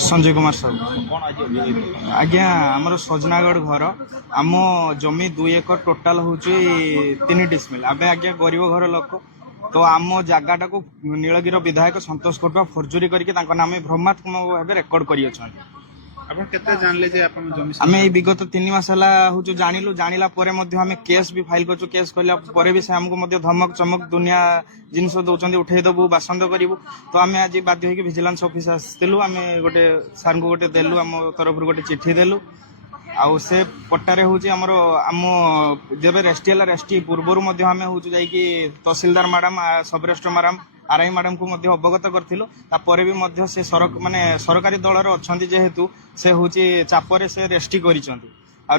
संजय कुमार साहू आज्ञा आमर सजनागढ़ घर आम जमी 2 एकर टोटाल हूँ 3 डिसमिल आम आज्ञा गरीब घर लोक तो आम जगटा को नीलगिरी विधायक संतोष कोटवा फोर्जरी करके नाम भ्रमात्मक भाव रेकर्ड कर आम विगत 3 मास हूँ जानिलु जानिला परे आम केस भी फाइल कर केस कला भी से आमको धमक चमक दुनिया जिनस दौरान उठे देबू बासंद करूँ तो आम आज बाध्य होकर विजिलेंस ऑफिस आसलु आम गोटे सार को गोटे देलु आम तरफ गोटे चिठी देलु आउ से पट्टारे हूँ आमर आम जब रेस्टी है रेस्टी पूर्वर आम हूँ जाकि तहसिलदार मैडम सब रेस्टर मैडम आरआई मैडम को अवगत कर भी से माने सरकारी दलर अच्छा जेहेतु से हूँ चापरे से रेस्टी कर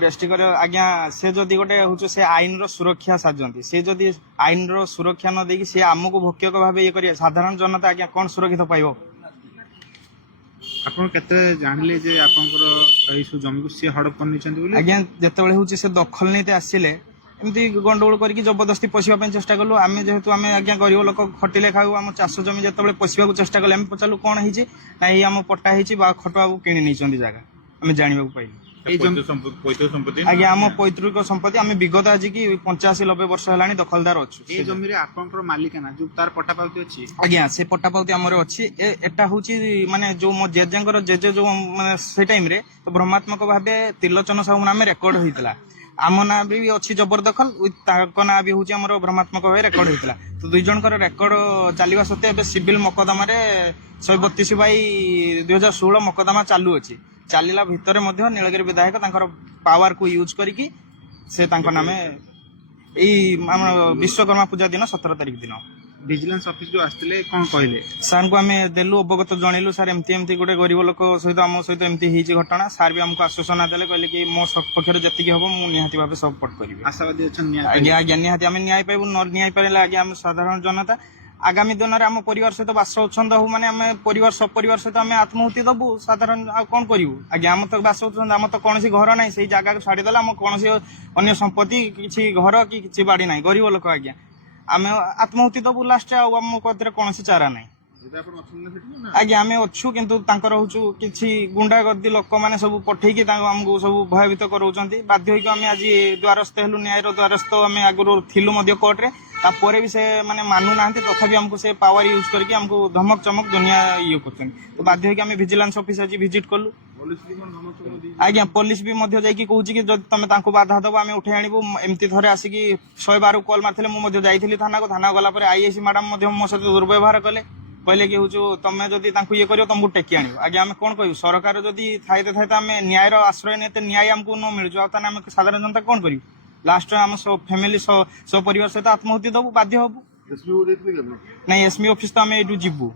रेस्टी कर आज्ञा से जदि गोटे हूँ से आईन सुरक्षा साजती से जदि आईन सुरक्षा न देकी सी आमको भोक्यक भाव ये कर साधारण जनता आज्ञा कौन सुरक्षित पाइब आपण केते जानिले जे आपनकर जमी को सी हड़प करनी आज्ञा जिते हूँ से दखल नहीं आसिले एमती गंडगोल करके जबरदस्ती पशिया चेष्टा कलु आम जेहेतु आम आज्ञा गरीब लोक खटिले खाऊ आम चाष जमी जो पशिया चेष्टा कले पचारू कौन है ना ये आम पट्टा हो खट बाबू किणी नहीं जगह आम जानवा पाइलु आज्ञा आम पैतृक संपत्ति आम विगत आज की 85-90 वर्ष है दखलदार अच्छे जमी मालिकाना जो तार पट्टा पावती अच्छी आज्ञा से पट्टा पावती आमर अच्छी एटा हूँ माने जो मो जेजेंकर जेजे जो माने से टाइम रे तो भ्रमात्मक भाव त्रिलोचन साहू नाम रेकर्ड होता आम ना भी अच्छी जबरदखल ना भी हूँ भ्रमात्मक भाव रेकर्ड होता तो 2 जनकर रेकर्ड चलवा सत्वे सिविल मकदमा 132/2016 मकदमा चालू अच्छी चलला भितर नीलगिरी विधायक पावर को यूज करके से नाम विश्वकर्मा पूजा दिन 17 तारिख दिन विजिलेंस ऑफिस जो आसते कौन कहले सार को आम देलु अवगत जनइलु सार एमती गोटे गरीब लोक सहित आम सहित एमती घटना सार भी आमको आश्वासन देले कहले कि मो पक्ष जी हम निहाती भाव सपोर्ट करी आशावादी आज्ञा आज्ञा निहाती आम न्याय पाइबू न न्याय पारे आज्ञा आम साधारण जनता आगामी दिन में आम परिवार सहित बास उच्छन्द हूँ माने आम परिवार सब परिवार सहित आम आत्महति दबू साधारण आ कौन करूँ आज्ञा आम तो बास उच्छन्द आम तो कौन घर ना से जगह को छाड़ीदे आम कौन अन्य संपत्ति किसी घर कि बाड़ी ना गरीब लोक आज्ञा आम आत्महति दबू लास्ट आम कौन चारा ना आज्ञा आम अच्छु किंतु हूँ कि गुंडागर्दी लोक मैंने सब पठेकी आमको सब भयभीत कराऊँ बाध्य होकर आम आज द्वारस्थ हेलु न्याय द्वारस्थ आम आगुरी थिलु कोर्टे तापर भी से माने मानु ना तथापि आमको से पावर यूज करके आमको धमक चमक दुनिया ये कर तो बाध्य होकर आम विजिलेंस ऑफिस आज विजिट कलु आज्ञा पुलिस भी जाकि कहूँ कि तुम बाधा दब आम उठे आणबू एमती थे आसिक 112 कॉल मारते मुझे जाइली थाना को थाना गला आईएसी मैडम मो सहित दुर्व्यवहार कले कहले कि हूँ तुम जदि ये कर तुमको टेकी आण आज्ञा आम कौन कहू सरकार जदि थाइते थाइते आम न्याय आश्रय नहीं न्याय आमको न मिलू आम साधारण जनता कौन करूँ लास्ट आम फैमिली सब परिवार सहित आत्महत्या दबू बाध्य हबू नहीं एसपी ऑफिस तो आम यू जीवु।